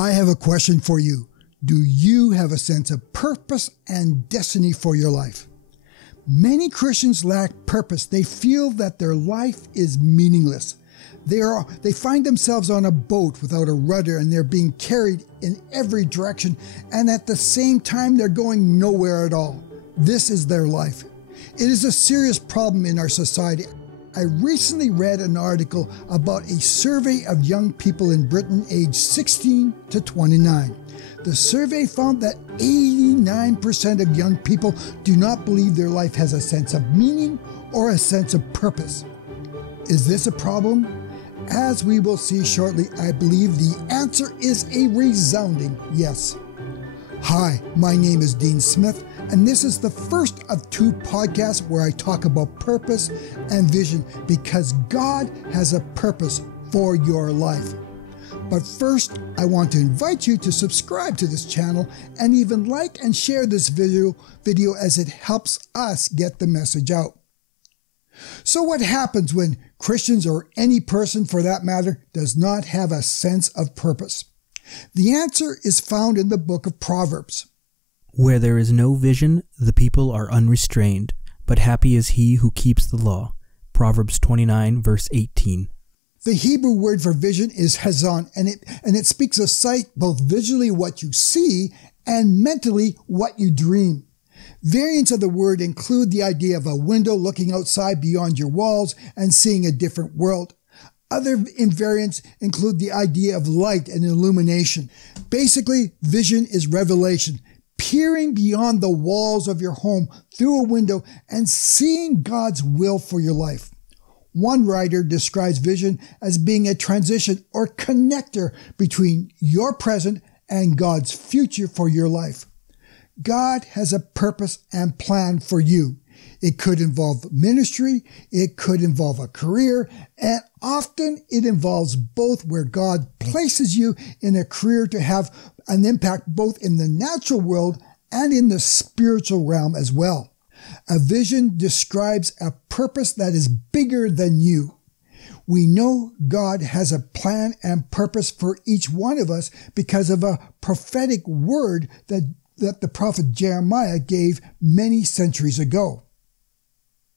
I have a question for you. Do you have a sense of purpose and destiny for your life? Many Christians lack purpose. They feel that their life is meaningless. They find themselves on a boat without a rudder, and they're being carried in every direction, and at the same time they're going nowhere at all. This is their life. It is a serious problem in our society. I recently read an article about a survey of young people in Britain aged 16 to 29. The survey found that 89% of young people do not believe their life has a sense of meaning or a sense of purpose. Is this a problem? As we will see shortly, I believe the answer is a resounding yes. Hi, my name is Dean Smith, and this is the first of two podcasts where I talk about purpose and vision, because God has a purpose for your life. But first, I want to invite you to subscribe to this channel and even like and share this video as it helps us get the message out. So what happens when Christians, or any person for that matter, does not have a sense of purpose? The answer is found in the book of Proverbs. Where there is no vision, the people are unrestrained, but happy is he who keeps the law. Proverbs 29, verse 18. The Hebrew word for vision is hazon, and it speaks of sight, both visually what you see and mentally what you dream. Variants of the word include the idea of a window looking outside beyond your walls and seeing a different world. Other invariants include the idea of light and illumination. Basically, vision is revelation, peering beyond the walls of your home through a window and seeing God's will for your life. One writer describes vision as being a transition or connector between your present and God's future for your life. God has a purpose and plan for you. It could involve ministry, it could involve a career, and often it involves both, where God places you in a career to have an impact both in the natural world and in the spiritual realm as well. A vision describes a purpose that is bigger than you. We know God has a plan and purpose for each one of us because of a prophetic word that the prophet Jeremiah gave many centuries ago.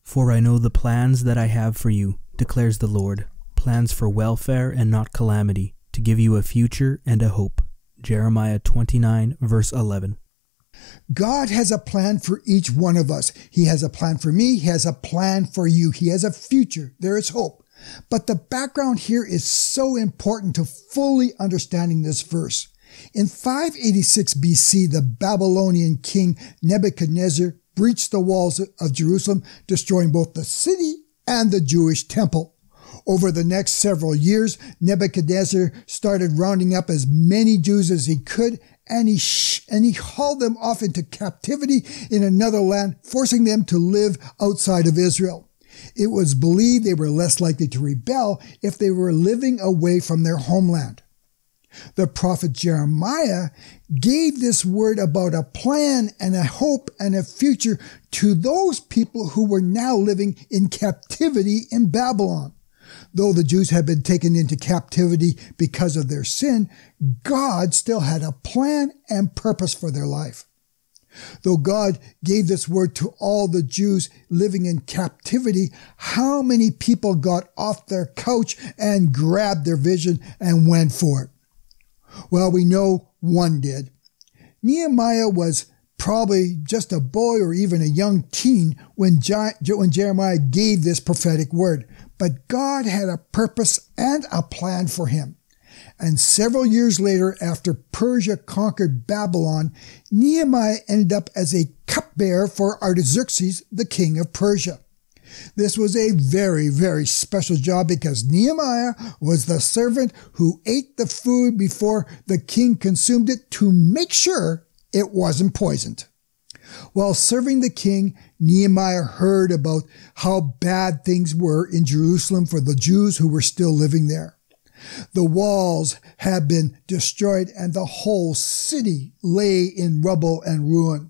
For I know the plans that I have for you, declares the Lord, plans for welfare and not calamity, to give you a future and a hope. Jeremiah 29, verse 11. God has a plan for each one of us. He has a plan for me. He has a plan for you. He has a future. There is hope. But the background here is so important to fully understanding this verse. In 586 BC, the Babylonian king Nebuchadnezzar breached the walls of Jerusalem, destroying both the city and the Jewish temple. Over the next several years, Nebuchadnezzar started rounding up as many Jews as he could, and he hauled them off into captivity in another land, forcing them to live outside of Israel. It was believed they were less likely to rebel if they were living away from their homeland. The prophet Jeremiah gave this word about a plan and a hope and a future to those people who were now living in captivity in Babylon. Though the Jews had been taken into captivity because of their sin, God still had a plan and purpose for their life. Though God gave this word to all the Jews living in captivity, how many people got off their couch and grabbed their vision and went for it? Well, we know one did. Nehemiah was probably just a boy or even a young teen when Jeremiah gave this prophetic word. But God had a purpose and a plan for him. And several years later, after Persia conquered Babylon, Nehemiah ended up as a cupbearer for Artaxerxes, the king of Persia. This was a very, very special job because Nehemiah was the servant who ate the food before the king consumed it to make sure it wasn't poisoned. While serving the king, Nehemiah heard about how bad things were in Jerusalem for the Jews who were still living there. The walls had been destroyed and the whole city lay in rubble and ruin.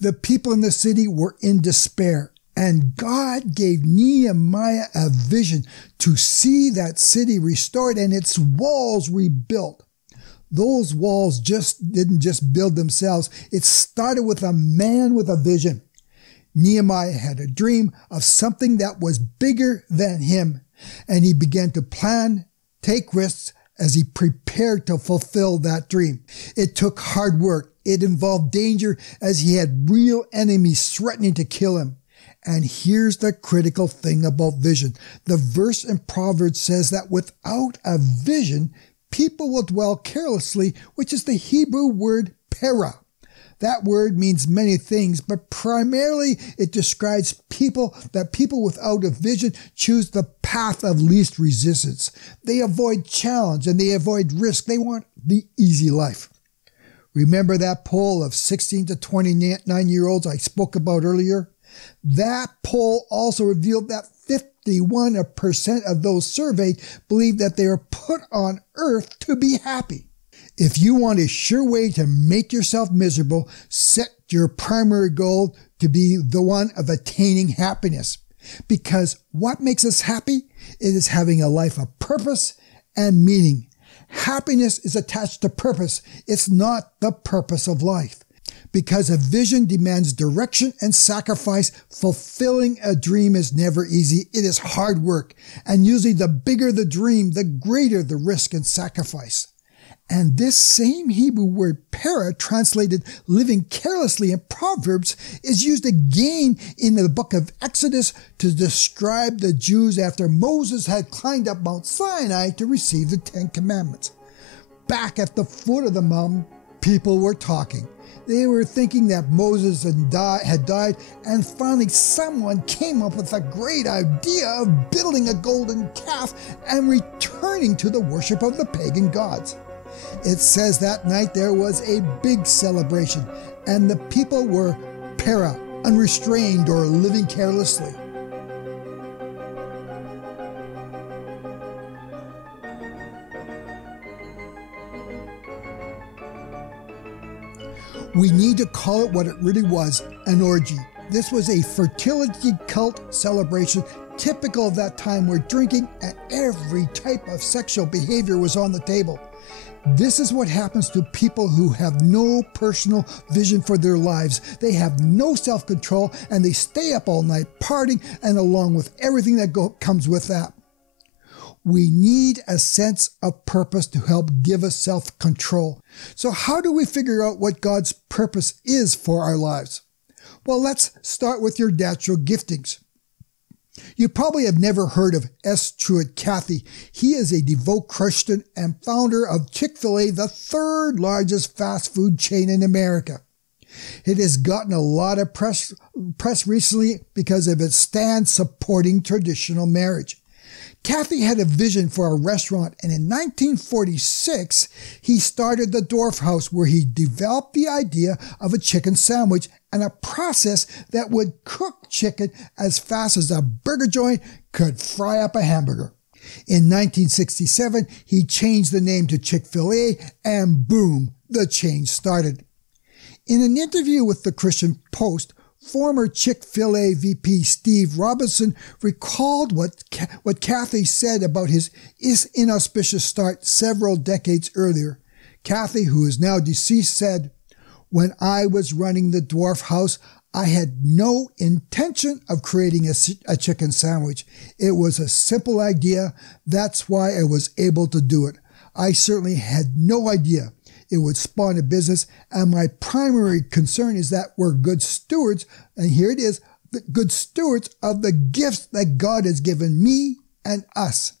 The people in the city were in despair. And God gave Nehemiah a vision to see that city restored and its walls rebuilt. Those walls didn't just build themselves. It started with a man with a vision. Nehemiah had a dream of something that was bigger than him, and he began to plan, take risks as he prepared to fulfill that dream. It took hard work. It involved danger as he had real enemies threatening to kill him. And here's the critical thing about vision. The verse in Proverbs says that without a vision, people will dwell carelessly, which is the Hebrew word para. That word means many things, but primarily it describes people without a vision choose the path of least resistance. They avoid challenge and they avoid risk. They want the easy life. Remember that poll of 16 to 29-year-olds I spoke about earlier? That poll also revealed that 51% of those surveyed believe that they are put on earth to be happy. If you want a sure way to make yourself miserable, set your primary goal to be the one of attaining happiness. Because what makes us happy? It is having a life of purpose and meaning. Happiness is attached to purpose. It's not the purpose of life. Because a vision demands direction and sacrifice, fulfilling a dream is never easy. It is hard work. And usually the bigger the dream, the greater the risk and sacrifice. And this same Hebrew word para, translated living carelessly in Proverbs, is used again in the book of Exodus to describe the Jews after Moses had climbed up Mount Sinai to receive the 10 Commandments. Back at the foot of the mountain, people were talking. They were thinking that Moses had died, and finally someone came up with a great idea of building a golden calf and returning to the worship of the pagan gods. It says that night there was a big celebration, and the people were para, unrestrained or living carelessly. We need to call it what it really was, an orgy. This was a fertility cult celebration typical of that time, where drinking and every type of sexual behavior was on the table. This is what happens to people who have no personal vision for their lives. They have no self-control, and they stay up all night partying, and along with everything that comes with that. We need a sense of purpose to help give us self-control. So how do we figure out what God's purpose is for our lives? Well, let's start with your natural giftings. You probably have never heard of Truett, Cathy. He is a devout Christian and founder of Chick-fil-A, the third largest fast food chain in America. It has gotten a lot of press recently because of its stand supporting traditional marriage. Cathy had a vision for a restaurant, and in 1946, he started the Dwarf House, where he developed the idea of a chicken sandwich and a process that would cook chicken as fast as a burger joint could fry up a hamburger. In 1967, he changed the name to Chick-fil-A, and boom, the change started. In an interview with the Christian Post, former Chick-fil-A VP Steve Robinson recalled what Cathy said about his inauspicious start several decades earlier. Cathy, who is now deceased, said, "When I was running the Dwarf House, I had no intention of creating a chicken sandwich. It was a simple idea. That's why I was able to do it. I certainly had no idea it would spawn a business, and my primary concern is that we're good stewards," and here it is, the good stewards of the gifts that God has given me and us.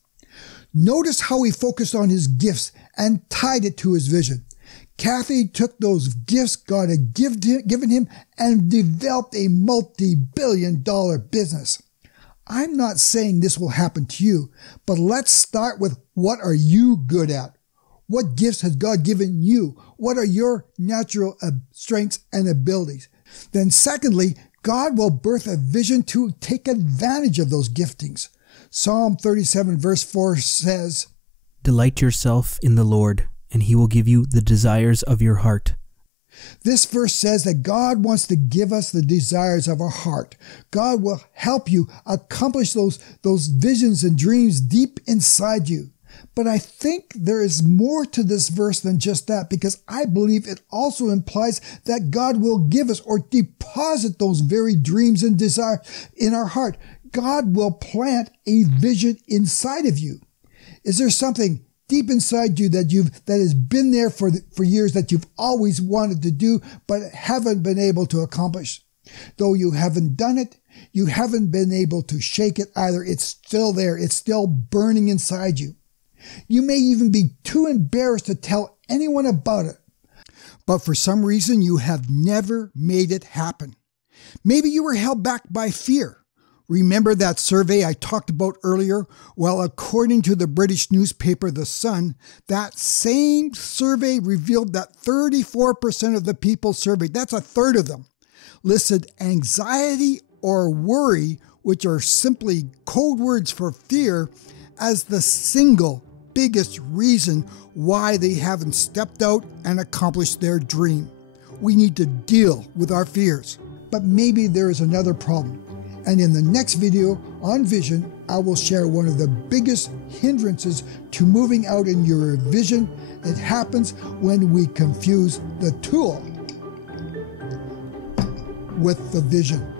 Notice how he focused on his gifts and tied it to his vision. Cathy took those gifts God had given him and developed a multi-billion-dollar business. I'm not saying this will happen to you, but let's start with, what are you good at? What gifts has God given you? What are your natural strengths and abilities? Then secondly, God will birth a vision to take advantage of those giftings. Psalm 37 verse 4 says, "Delight yourself in the Lord, and he will give you the desires of your heart." This verse says that God wants to give us the desires of our heart. God will help you accomplish those visions and dreams deep inside you. But I think there is more to this verse than just that, because I believe it also implies that God will give us or deposit those very dreams and desires in our heart. God will plant a vision inside of you. Is there something deep inside you that has been there for years that you've always wanted to do but haven't been able to accomplish? Though you haven't done it, you haven't been able to shake it either. It's still there. It's still burning inside you. You may even be too embarrassed to tell anyone about it. But for some reason, you have never made it happen. Maybe you were held back by fear. Remember that survey I talked about earlier? Well, according to the British newspaper The Sun, that same survey revealed that 34% of the people surveyed, that's a third of them, listed anxiety or worry, which are simply code words for fear, as the single biggest reason why they haven't stepped out and accomplished their dream. We need to deal with our fears. But maybe there is another problem. And in the next video on vision, I will share one of the biggest hindrances to moving out in your vision. It happens when we confuse the tool with the vision.